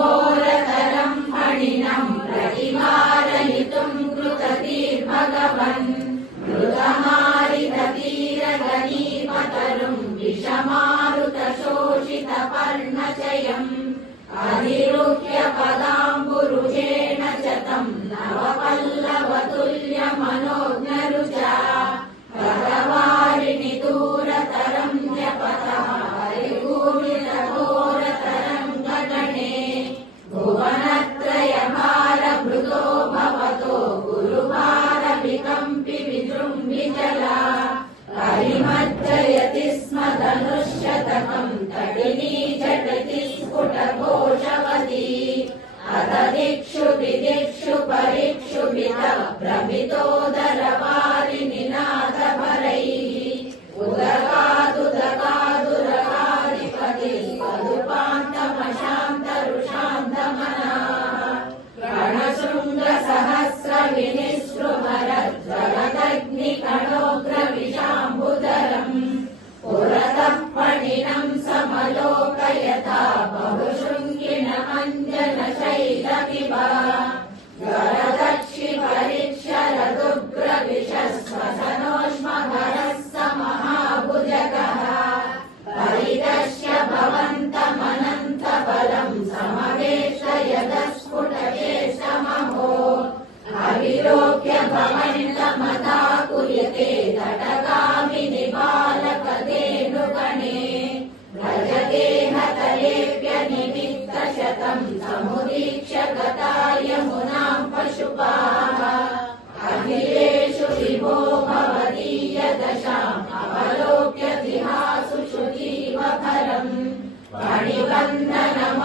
घोरतरं फणिनं प्रतिमारयितुं कृततीर्भगवन् मृगमारिततीरगणीपतरुं विषमारुतशोषितपर्णचयम् अधिरुह्य पदाम्बुरुहेण च तं नवपल्लवतुल्यमनोज्ञरुचा भगवारिणि दूरतरं ह्यपतः हरिभूमितघोरतरं गगने भुवनत्रयभारभृतो भवतो गुरुभारविकम्पि विजृम्भिजला परिमज्जयति स्म धनुष्यतकं तटिनी झटिति स्फुटघोषवती अथ दिक्षु विदिक्षु परिक्षुभित भ्रमितोदरवारिणि नादभरैः उदगादुदगादुरगाधिपति पदुपान्तमशान्तरुषान्तमनाः रणशृङ्गसहस्रविनिसृमरज्वलदग्निकणोग्रविशाम्बुधरम् पुरतः फणिनं समलोकयता बहुशृङ्गिणमञ्जनशैलपिबा गरदक्षिपरिक्षरदुग्रविशस्वसनोष्मभरः स महाभुजगः परिदर्श्य भवन्तमनन्तबलं समवेशयदस्फुटचेष्टमहो अविलोक्य भवन्तमदाकुर्यते तटगामिनि बालकधेनुगणे व्रजगेहतलेऽप्यनिमित्तशतं समुदीक्ष्य गता यमुनां पशुपाः अखिलेषु विभो भवदीयदशाम् अवलोक्य विहासु शुचीव फलम् फणिबन्धनम्